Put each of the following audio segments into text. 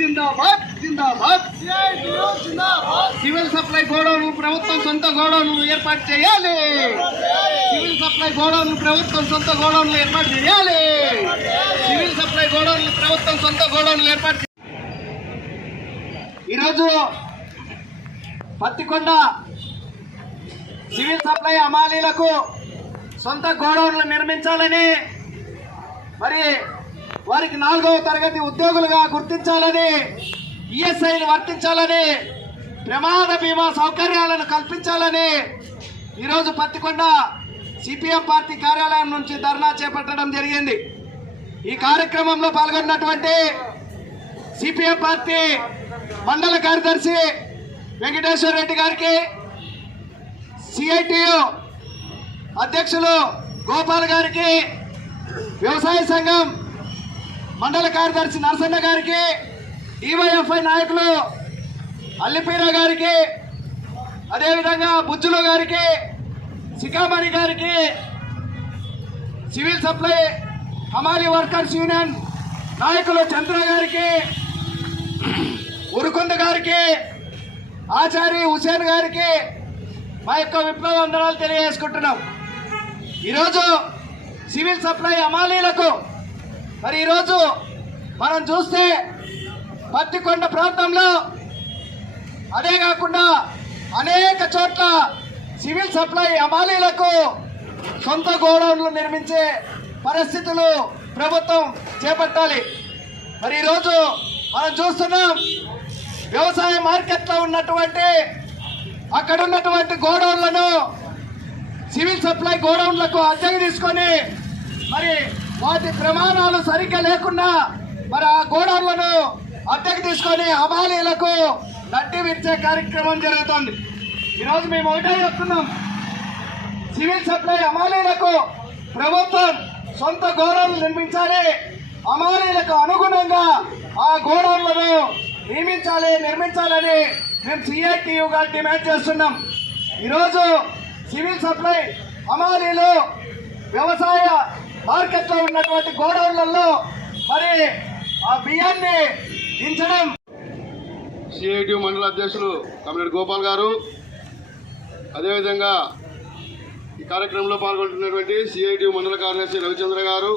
జిందాబాద్ జిందాబాద్ civil supply godown ప్రభుత్వం సొంత గోడౌన్లు ఏర్పాటు చేయాలి. సివిల్ సప్లై గోడౌన్ ప్రభుత్వం సొంత గోడౌన్లు ఏర్పాటు చేయాలి. సివిల్ సప్లై గోడౌన్ ప్రభుత్వం సొంత గోడౌన్లు ఏర్పాటు. ఈరోజు పత్తికొండ సివిల్ సప్లై హమాలీలకు సొంత గోడౌన్లు నిర్మించాలని, మరి వారికి 4వ తరగతి ఉద్యోగులుగా గుర్తించాలని, ఈఎస్ఐని వర్తించాలని, ప్రమాద బీమా సౌకర్యాలను కల్పించాలని ఈరోజు పత్తికొండ సిపిఎం పార్టీ కార్యాలయం నుంచి ధర్నా చేపట్టడం జరిగింది. ఈ కార్యక్రమంలో పాల్గొన్నటువంటి సిపిఎం పార్టీ మండల కార్యదర్శి వెంకటేశ్వర రెడ్డి గారికి, సిఐటియు అధ్యక్షులు గోపాల్ గారికి, వ్యవసాయ సంఘం మండల కార్యదర్శి నరసన్న గారికి, డివైఎఫ్ఐ నాయకులు అల్లిపీర గారికి, అదేవిధంగా బుజ్జులు గారికి, సికామణి గారికి, సివిల్ సప్లై హమాలీ వర్కర్స్ యూనియన్ నాయకులు చంద్ర గారికి, ఉరుకొండ గారికి, ఆచారి హుసేన్ గారికి మా యొక్క విప్లవ వందనాలు తెలియజేసుకుంటున్నాం. ఈరోజు సివిల్ సప్లై హమాలీలకు మరి ఈరోజు మనం చూస్తే పత్తికొండ ప్రాంతంలో, అదే కాకుండా అనేక చోట్ల సివిల్ సప్లై హమాలీలకు సొంత గోడౌన్లు నిర్మించే పరిస్థితులు ప్రభుత్వం చేపట్టాలి. మరి ఈరోజు మనం చూస్తున్నాం, వ్యవసాయ మార్కెట్లో ఉన్నటువంటి అక్కడ ఉన్నటువంటి గోడౌన్లను సివిల్ సప్లై గోడౌన్లకు అద్దెకు తీసుకొని మరి వాటి ప్రమాణాలు సరిగ్గా లేకుండా మరి ఆ గోడౌన్లను అద్దెకు తీసుకొని హమాలీలకు నట్టి విరిచే కార్యక్రమం జరుగుతుంది. ఈరోజు మేము ఒకటే చెప్తున్నాం, సివిల్ సప్లై హమాలీలకు ప్రభుత్వం సొంత గోడౌన్లు నిర్మించాలి. హమాలీలకు అనుగుణంగా ఆ గోడౌన్లను నిర్మించాలని మేము సిఐటియుగా డిమాండ్ చేస్తున్నాం. ఈరోజు సివిల్ సప్లై హమాలీలు వ్యవసాయ మార్కెట్లో ఉన్నటువంటి గోడౌన్లలో మరి ఆ బియ్యాన్ని దించడం. సిఐటియు మండల అధ్యక్షులు కమిరెడ్డి గోపాల్ గారు, అదేవిధంగా ఈ కార్యక్రమంలో పాల్గొంటున్నటువంటి సిఐటియు మండల కార్యదర్శి రవిచంద్ర గారు,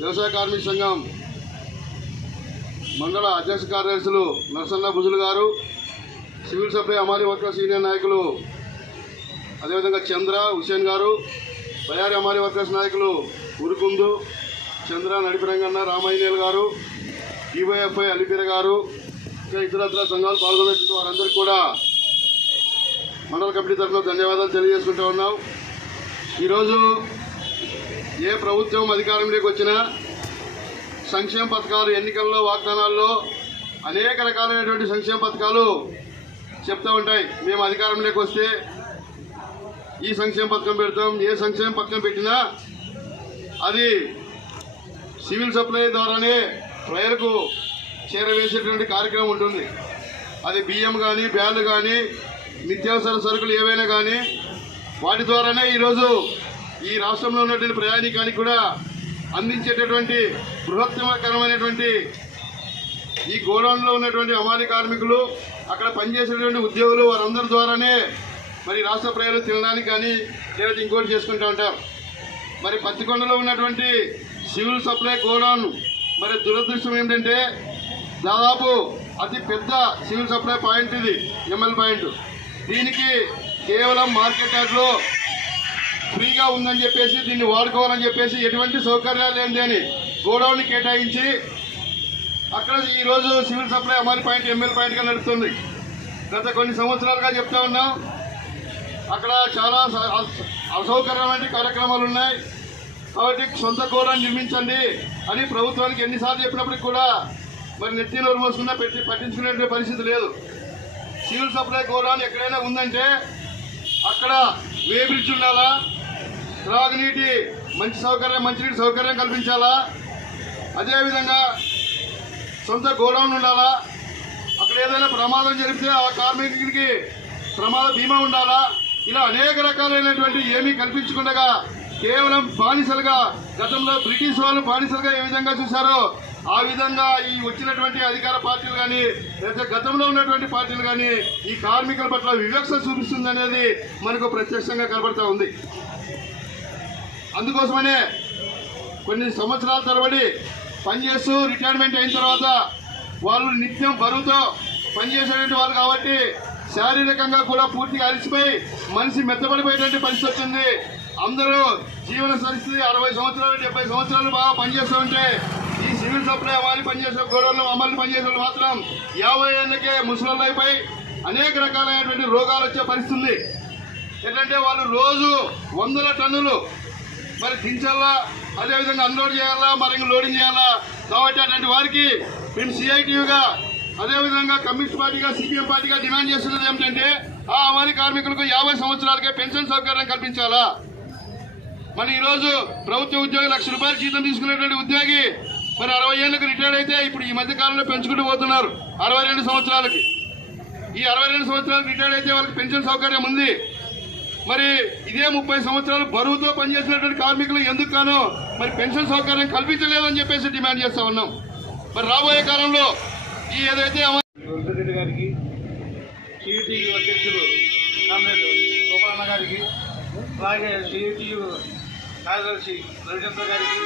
వ్యవసాయ కార్మిక సంఘం మండల అధ్యక్ష కార్యదర్శులు నరసన్న బుజులు గారు, సివిల్ సప్లై హమాలీ వర్కర్స్ యూనియన్ నాయకులు అదేవిధంగా చంద్ర హుసేన్ గారు, తయారీ హమాలీ వర్కర్స్ నాయకులు ఉరుకుందు చంద్ర నడిపిరంగన్న రామాయణేల్ గారు, డివైఎఫ్ఐ అలిపీర గారు, ఇంకా ఇతరత్ర సంఘాలు పాల్గొనేటువంటి వారందరికీ కూడా మండల కమిటీ తరఫున ధన్యవాదాలు తెలియజేసుకుంటూ ఉన్నాం. ఈరోజు ఏ ప్రభుత్వం అధికారంలోకి వచ్చినా సంక్షేమ పథకాలు, ఎన్నికల్లో వాగ్దానాల్లో అనేక రకాలైనటువంటి సంక్షేమ పథకాలు చెప్తూ ఉంటాయి. మేము అధికారంలోకి వస్తే ఈ సంక్షేమ పథకం పెడతాం. ఏ సంక్షేమ పథకం పెట్టినా అది సివిల్ సప్లై ద్వారానే ప్రజలకు చేరవేసేటువంటి కార్యక్రమం ఉంటుంది. అది బియ్యం కానీ, బ్యాళ్ళు కానీ, నిత్యావసర సరుకులు ఏవైనా కానీ వాటి ద్వారానే ఈరోజు ఈ రాష్ట్రంలో ఉన్నటువంటి ప్రయాణికానికి కూడా అందించేటటువంటి బృహత్తమకరమైనటువంటి ఈ గోడౌన్లో ఉన్నటువంటి హమాలీ కార్మికులు, అక్కడ పనిచేసేటువంటి ఉద్యోగులు, వారందరి ద్వారానే మరి రాష్ట్ర ప్రజలు తినడానికి కానీ లేదా ఇంకోటి చేసుకుంటూ ఉంటారు. మరి పత్తికొండలో ఉన్నటువంటి సివిల్ సప్లై గోడౌన్ మరి దురదృష్టం ఏంటంటే దాదాపు అతి పెద్ద సివిల్ సప్లై పాయింట్ ఇది, ఎంఎల్ పాయింట్. దీనికి కేవలం మార్కెట్ యార్డ్లో ఫ్రీగా ఉందని చెప్పేసి, దీన్ని వాడుకోవాలని చెప్పేసి, ఎటువంటి సౌకర్యాలు లేని అని గోడౌన్ని కేటాయించి అక్కడ ఈరోజు సివిల్ సప్లై హమాలీ పాయింట్ ఎంఎల్ పాయింట్గా నడుస్తుంది. గత కొన్ని సంవత్సరాలుగా చెప్తా ఉన్నాం, అక్కడ చాలా అసౌకర్యమైన కార్యక్రమాలు ఉన్నాయి. కాబట్టి సొంత గోడౌన్ నిర్మించండి అని ప్రభుత్వానికి ఎన్నిసార్లు చెప్పినప్పటికీ కూడా మరి నెత్తి నోరు మోసుకున్నా పట్టించుకునే పరిస్థితి లేదు. సివిల్ సప్లై గోడౌన్ ఎక్కడైనా ఉందంటే అక్కడ వే బ్రిడ్జ్ ఉండాలా, త్రాగునీటి మంచినీటి సౌకర్యం కల్పించాలా, అదేవిధంగా సొంత గోడౌన్ ఉండాలా, అక్కడ ఏదైనా ప్రమాదం జరిగితే ఆ కార్మికుడికి ప్రమాద బీమా ఉండాలా. ఇలా అనేక రకాలైనటువంటి ఏమీ కల్పించకుండా కేవలం బానిసలుగా, గతంలో బ్రిటిష్ వాళ్ళు బానిసలుగా ఏ విధంగా చూశారో ఆ విధంగా ఈ వచ్చినటువంటి అధికార పార్టీలు కానీ లేదా గతంలో ఉన్నటువంటి పార్టీలు కానీ ఈ కార్మికుల పట్ల వివక్ష చూపిస్తుంది అనేది మనకు ప్రత్యక్షంగా కనబడతా ఉంది. అందుకోసమనే కొన్ని సంవత్సరాల తరబడి పనిచేస్తూ రిటైర్మెంట్ అయిన తర్వాత వాళ్ళు నిత్యం బరువుతో పనిచేసేటువంటి వాళ్ళు కాబట్టి శారీరకంగా కూడా పూర్తిగా అలసిపోయి మనిషి మెత్తబడిపోయేటువంటి పరిస్థితి వచ్చింది. అందరూ జీవన పరిస్థితి 60 సంవత్సరాలు 70 సంవత్సరాలు బాగా పనిచేస్తూ ఉంటే ఈ సివిల్ సప్లై అమ్మాలి పనిచేసే గోడౌన్లు అమ్మాలి పనిచేసే వాళ్ళు మాత్రం 50 ఏళ్ళకే ముసలిపై అనేక రకాలైనటువంటి రోగాలు వచ్చే పరిస్థితి ఉంది. ఏంటంటే వాళ్ళు రోజు 100 టన్నులు మరి దించాలా, అదేవిధంగా అన్లోడ్ చేయాలా, మరి లోడింగ్ చేయాలా. కాబట్టి అటువంటి వారికి మేము సిఐటియుగా అదేవిధంగా కమ్యూనిస్ట్ పార్టీగా సిపిఎం పార్టీగా డిమాండ్ చేస్తున్నది ఏమిటంటే ఆ అమాలి కార్మికులకు 50 సంవత్సరాలకే పెన్షన్ సౌకర్యం కల్పించాలా. మరి ఈరోజు ప్రభుత్వ ఉద్యోగి ₹1,00,000 జీతం తీసుకునేటువంటి ఉద్యోగి మరి 60 ఏళ్ళకి రిటైర్డ్ అయితే ఇప్పుడు ఈ మధ్య కాలంలో పెంచుకుంటూ పోతున్నారు 62 సంవత్సరాలకి. ఈ 62 సంవత్సరాలకు రిటైర్డ్ అయితే వాళ్ళకి పెన్షన్ సౌకర్యం ఉంది. మరి ఇదే 30 సంవత్సరాలు బరువుతో పనిచేసినటువంటి కార్మికులు ఎందుకు కానో మరి పెన్షన్ సౌకర్యం కల్పించలేదని చెప్పేసి డిమాండ్ చేస్తా ఉన్నాం. మరి రాబోయే కాలంలో ఈ ఏదైతే రెడ్డి గారికి, సిఐటియు అధ్యక్షులు కామ్రేడ్ గోపాలన్న గారికి, అలాగే సిఐటియు కార్యదర్శి రవిచంద్ర గారికి,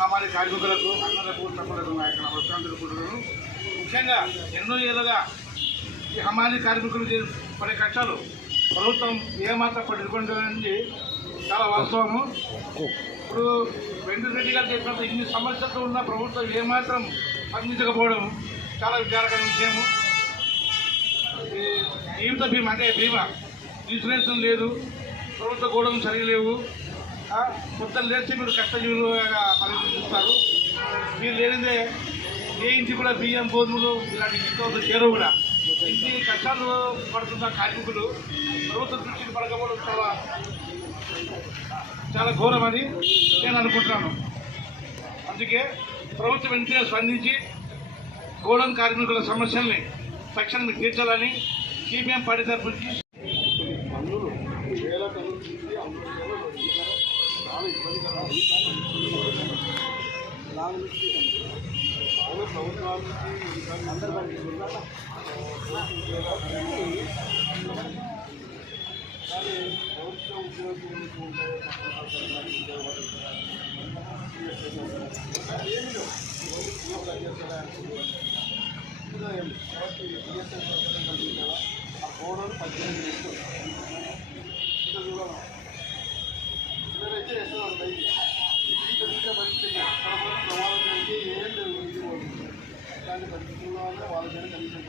హమాలి కార్మికులకు, అన్నలకు, తమ్ములకు, నాయకులకు, ముఖ్యంగా ఎన్నో ఏళ్ళుగా ఈ హమాలి కార్మికులు పడే కష్టాలు ప్రభుత్వం ఏమాత్రం పట్టుకుంటుందని చాలా వాస్తవము. ఇప్పుడు వెంకటరెడ్డి గారు చెప్పినట్టు ఇన్ని సమస్యలతో ఉన్న ప్రభుత్వం ఏమాత్రం స్పందించకపోవడం చాలా విచారకర విషయము. ఈ జీవిత బీమా అంటే బీమా ఇన్సూరెన్స్ లేదు, ప్రభుత్వ గోడలు సరిలేవు. మొత్తం లేస్తే మీరు కష్టజీవులుగా పరిగణిస్తారు. మీరు లేనిదే ఏ ఇంటి కూడా బియ్యం, గోధుమలు ఇలాంటి ఇంట్లో చేరవు కూడా. ఇన్ని కష్టాలు పడుతున్న కార్మికులు ప్రభుత్వం దృష్టికి పడకపోవడం చాలా ఘోరమని నేను అనుకుంటున్నాను. అందుకే ప్రభుత్వం వెంటనే స్పందించి గోడౌన్ కార్మికుల సమస్యల్ని తక్షణం తీర్చాలని సిపిఎం పార్టీ తరఫు నుంచి ఇలాంటి పరిస్థితుల్లో వాళ్ళకైనా కనీసం